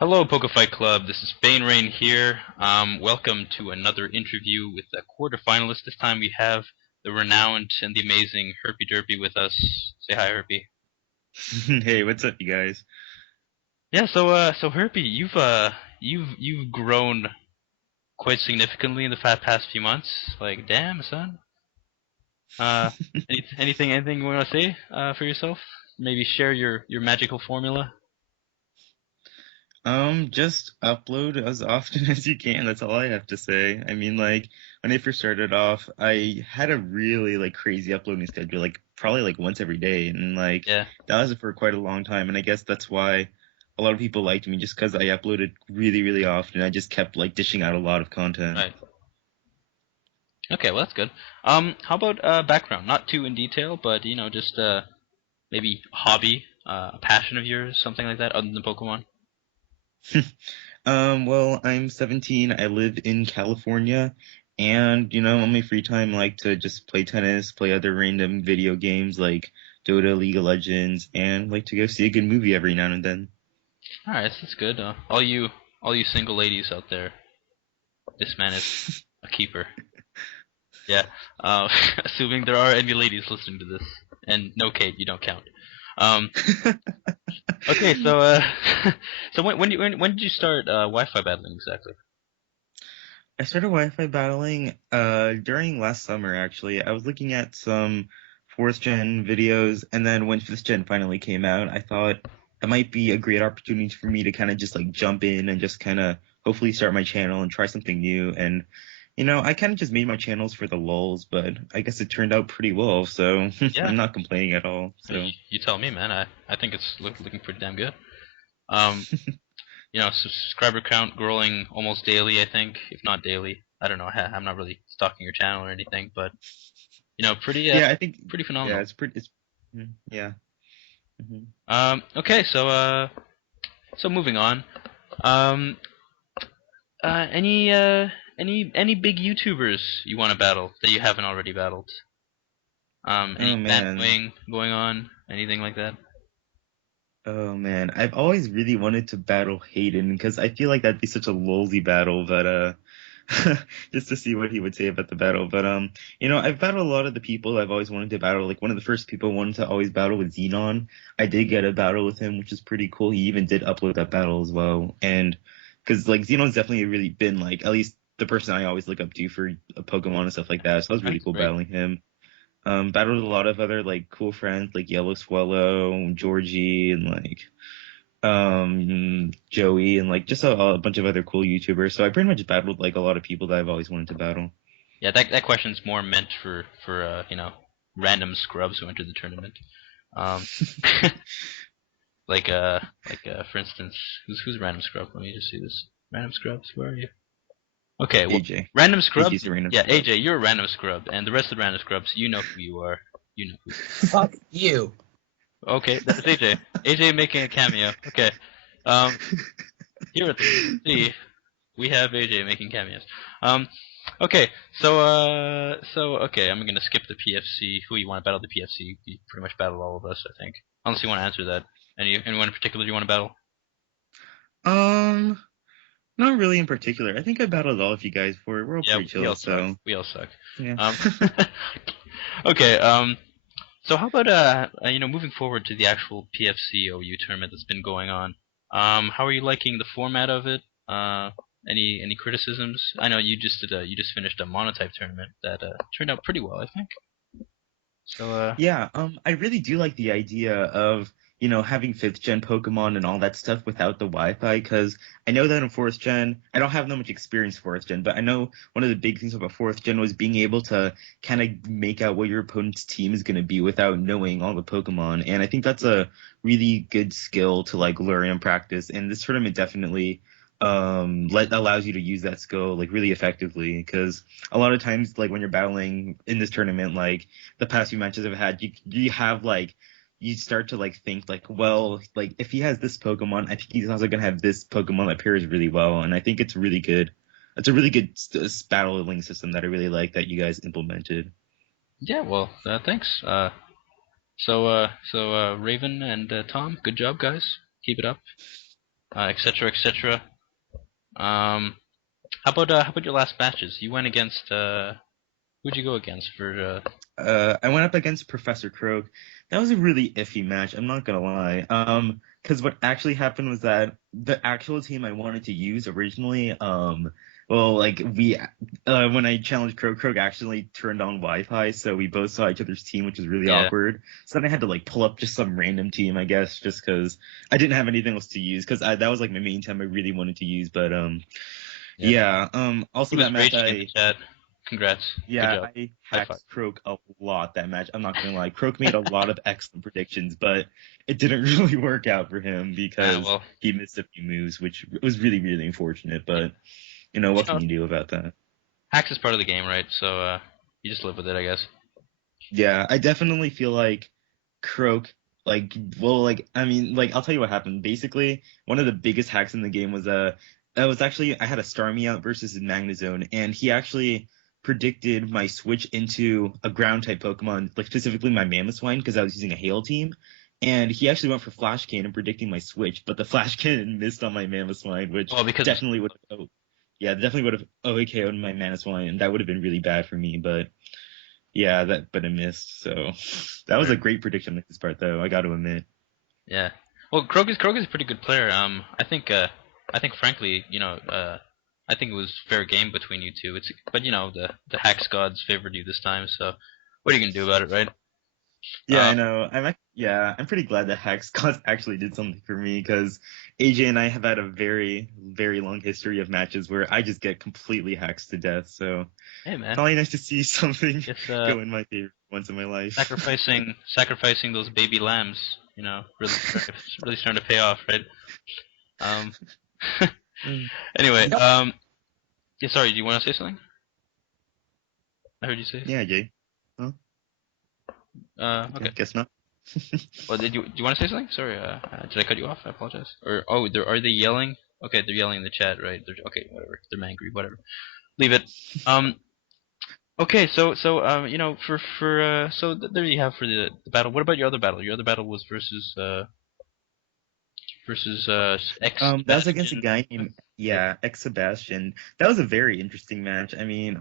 Hello, PokeFight Club. This is BaneRain here. Welcome to another interview with a quarterfinalist. This time we have the renowned and the amazing HerpyDerqy with us. Say hi, Herpy. Hey, what's up, you guys? Yeah. So Herpy, you've grown quite significantly in the past few months. Like, damn, son. Uh, anything you want to say for yourself? Maybe share your magical formula. Just upload as often as you can. That's all I have to say. I mean, like, when I first started off, I had a really crazy uploading schedule, like probably like once every day, and like Yeah. that was for quite a long time. And I guess that's why a lot of people liked me, just because I uploaded really often. I just kept like dishing out a lot of content. Right. Okay. Well, that's good. How about background? Not too in detail, but just maybe a hobby, a passion of yours, something like that, other than Pokemon? Well, I'm 17. I live in California, and on my free time, I like to just play tennis, play other random video games like Dota, League of Legends, and like to go see a good movie every now and then. All right, that's good. All you single ladies out there, this man is a keeper. Yeah. Uh, assuming there are any ladies listening to this, and no, Kate, you don't count. Um, okay, so so when did you start Wi-Fi battling exactly? I started Wi-Fi battling during last summer actually. I was looking at some fourth gen videos, and then when fifth gen finally came out, I thought it might be a great opportunity for me to kind of just like jump in and just kind of hopefully start my channel and try something new. And I kind of just made my channels for the lulz, but I guess it turned out pretty well, so Yeah, I'm not complaining at all. you, So you tell me, man. I think it's looking pretty damn good. Um, subscriber count growing almost daily, I think, if not daily. I don't know. I'm not really stalking your channel or anything, but pretty yeah, I think pretty yeah, phenomenal. it's pretty. Yeah. Mhm. Okay, so moving on. Um, any big YouTubers you want to battle that you haven't already battled? Any Oh man. fanboying going on? Anything like that? Oh man, I've always really wanted to battle Hayden because I feel like that'd be such a lolzy battle, but just to see what he would say about the battle. But I've battled a lot of the people I've always wanted to battle. Like one of the first people I wanted to always battle with Xenon. I did get a battle with him, which is pretty cool. He even did upload that battle as well, and because like Xenon's definitely really been like at least the person I always look up to for Pokemon and stuff like that. So that was Right, really cool right. battling him. Battled a lot of other like cool friends like Yellow Swallow, Georgie, and like Joey, and like just a bunch of other cool YouTubers. So I pretty much battled like a lot of people that I've always wanted to battle. Yeah, that question's more meant for random scrubs who enter the tournament. Um, for instance, who's random scrub? Let me just see this. Random scrubs, where are you? Okay, well, AJ. random scrub. AJ's a random Yeah, scrub. AJ, you're a random scrub, and the rest of the random scrubs, you know who you are. You know who. Fuck you. Okay, that's AJ. AJ making a cameo. Okay. Um, here at the PFC, we have AJ making cameos. Um, okay, okay, I'm gonna skip the PFC. Who you want to battle the PFC? You pretty much battle all of us, I think. Unless you want to answer that. Anyone in particular you want to battle? Um, Not really in particular. I think I battled all of you guys for it. We're all Yeah, pretty we chill, all suck. so We all suck. yeah. Um, okay. So how about moving forward to the actual PFC OU tournament that's been going on? How are you liking the format of it? Any criticisms? I know you just finished a Monotype tournament that turned out pretty well, I think. So Yeah, I really do like the idea of, having fifth gen Pokemon and all that stuff without the Wi-Fi, because I know that in fourth gen, I don't have that much experience fourth gen, but I know one of the big things about fourth gen was being able to kind of make out what your opponent's team is going to be without knowing all the Pokemon. And I think that's a really good skill to like learn and practice. And this tournament definitely allows you to use that skill like really effectively, because a lot of times like when you're battling in this tournament, like the past few matches I've had, you have like you start to like think like, well, like if he has this Pokemon, I think he's also gonna have this Pokemon that pairs really well, and I think it's really good. It's a really good battling system that I really like that you guys implemented. yeah, well, thanks. Raven and Tom, good job, guys. Keep it up. etc. etc. How about your last matches? You went against who'd you go against for? I went up against Professor Croak. That was a really iffy match. I'm not gonna lie. Because what actually happened was that the actual team I wanted to use originally, well, like when I challenged Croak, Croak actually turned on Wi-Fi, so we both saw each other's team, which was really Yeah. awkward. So then I had to like pull up just some random team, I guess, just because I didn't have anything else to use. Because that was like my main team I really wanted to use, but Yeah. yeah. He Also was that match raging in the chat. Congrats. Good yeah, job. I High five. hacked Croak a lot that match. I'm not gonna lie. Croak made a lot of excellent predictions, but it didn't really work out for him because Well, he missed a few moves, which was really, really unfortunate. yeah. But what can you do about that? Hacks is part of the game, right? So you just live with it, I guess. Yeah, I definitely feel like Croak, I mean, like I'll tell you what happened. Basically, one of the biggest hacks in the game was that was actually I had a Starmie out versus a Magnezone, and he actually predicted my switch into a ground type Pokemon, like specifically my Mamoswine, because I was using a Hail team. And he actually went for Flash Cannon predicting my switch, but the Flash Cannon missed on my Mamoswine, which Well, because definitely would have, yeah, definitely would have OAKO'd my Mamoswine, and that would have been really bad for me. But yeah, but it missed. So that was a great prediction on his part, though. I got to admit. yeah. Well, Krogus a pretty good player. I think frankly, I think it was fair game between you two. But the Hacks gods favored you this time. So what are you gonna do about it, right? Yeah, I know. I'm pretty glad that Hex actually did something for me because AJ and I have had a very, very long history of matches where I just get completely hexed to death. So Hey man, probably nice to see something it's go in my favor once in my life. sacrificing those baby lambs. Really starting to pay off, right? Um. Mm. Anyway, yeah. Sorry, do you want to say something? I heard you say. Yeah, Jay. Huh? Okay. Guess not. Well, do you want to say something? Sorry, did I cut you off? I apologize. Or are they yelling? Okay, they're yelling in the chat, right? Okay, whatever. They're angry, whatever. Leave it. Okay, there you have for the battle. What about your other battle? Your other battle was versus X That was against a Bastion. guy named Ex Sebastian. That was a very interesting match. I mean,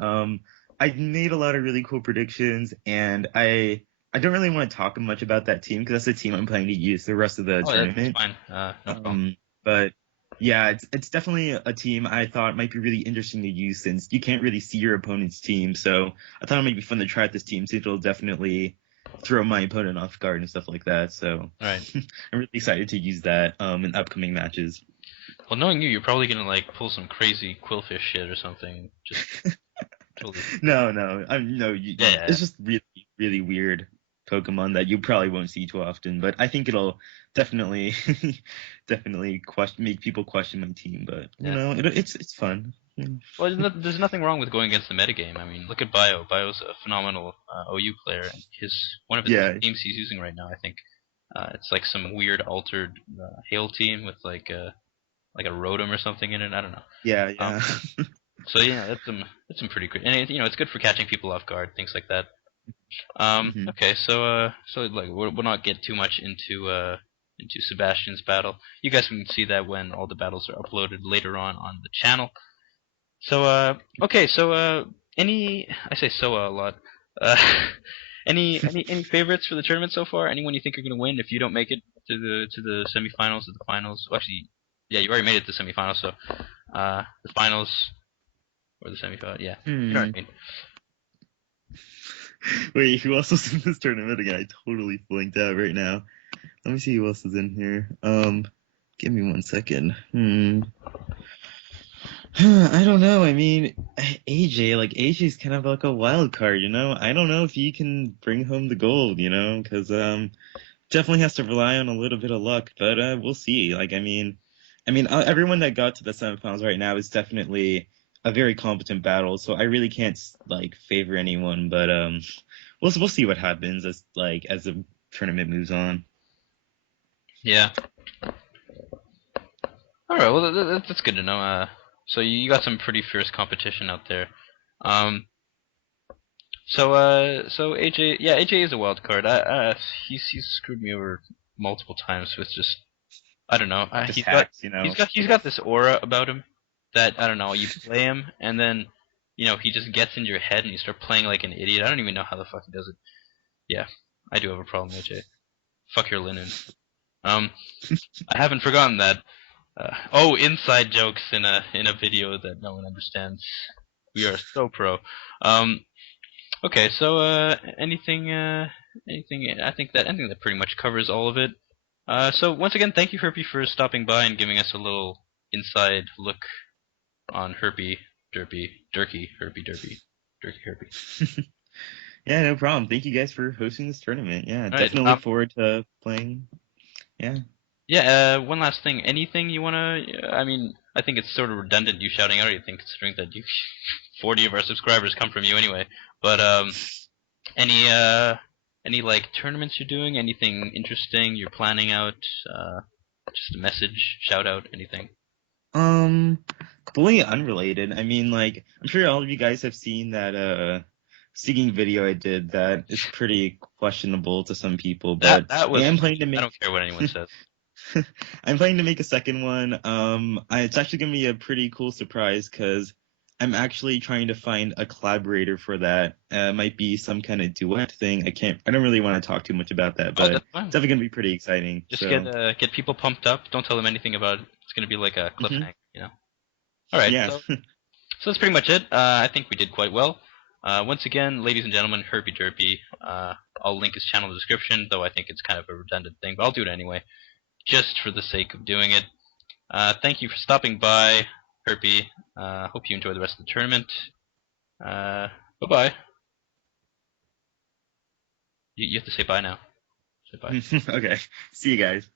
I made a lot of really cool predictions, and I don't really want to talk much about that team because that's the team I'm planning to use the rest of the Oh, that's tournament. fine. No problem. But yeah, it's definitely a team I thought might be really interesting to use since you can't really see your opponent's team. So I thought it might be fun to try out this team since it'll definitely throw my opponent off guard and stuff like that. So All right. I'm really excited to use that in upcoming matches. Well, knowing you, you're probably gonna like pull some crazy Quillfish shit or something. Just totally. No, Yeah. it's just really, really weird Pokemon that you probably won't see too often. But I think it'll definitely, definitely make people question my team. But Yeah. it's fun. Well, there's nothing wrong with going against the metagame. I mean, look at Bio. Bio's a phenomenal OU player, and one of his Yeah, teams he's using right now, I think, it's like some weird altered Hail team with like a Rotom or something in it. I don't know. yeah. So yeah, that's some pretty good, and it's good for catching people off guard, things like that. hmm Okay, so like we'll not get too much into Sebastian's battle. You guys can see that when all the battles are uploaded later on the channel. So okay, so I say so a lot. Uh, any favorites for the tournament so far? Anyone you think are gonna win if you don't make it to the semifinals or the finals? Well, actually, yeah, you already made it to the semifinals, so the finals or the semifinal, yeah. You know what I mean. Wait, who else was in this tournament again? I totally blanked out right now. Let me see who else is in here. Give me 1 second. I don't know. I mean, AJ's kind of like a wild card, you know? I don't know if he can bring home the gold, you know, because definitely has to rely on a little bit of luck, but we'll see. Everyone that got to the semifinals right now is definitely a very competent battle, so I really can't like favor anyone, but we'll see what happens as the tournament moves on. Yeah. All right. Well, that's good to know. So you got some pretty fierce competition out there. So AJ, yeah, AJ is a wild card. He's screwed me over multiple times with just I don't know. Just hacks, you know. He's got this aura about him that I don't know. You play him and then he just gets into your head and you start playing like an idiot. I don't even know how the fuck he does it. Yeah, I do have a problem, AJ. Fuck your linen. I haven't forgotten that. Inside jokes in a video that no one understands. We are so pro. Okay, so anything? I think that pretty much covers all of it. So once again, thank you, Herpy, for stopping by and giving us a little inside look on HerpyDerqy, Herpy. Yeah, no problem. Thank you guys for hosting this tournament. Yeah, All right, definitely look forward to playing. Yeah. Yeah, one last thing. Anything you wanna? I mean, I think it's sort of redundant you shouting out anything, considering that 40 of our subscribers come from you anyway. But any any like tournaments you're doing? Anything interesting you're planning out? Just a message, shout out, anything. Completely unrelated. I mean, like, I'm sure all of you guys have seen that singing video I did that is pretty questionable to some people, but That was. I am planning to I make. don't care what anyone says. I'm planning to make a second one. It's actually gonna be a pretty cool surprise because I'm actually trying to find a collaborator for that. Might be some kind of duet thing. I don't really want to talk too much about that, but That's it's fine. definitely gonna be pretty exciting. Just So, get people pumped up. Don't tell them anything about it. It's gonna be like a cliffhanger, All right. yeah. So that's pretty much it. I think we did quite well. Once again, ladies and gentlemen, HerpyDerqy. I'll link his channel in the description, though I think it's kind of a redundant thing, but I'll do it anyway, just for the sake of doing it. Thank you for stopping by, Herpy. Hope you enjoy the rest of the tournament. Bye-bye. You have to say bye now. Say bye. Okay. See you guys.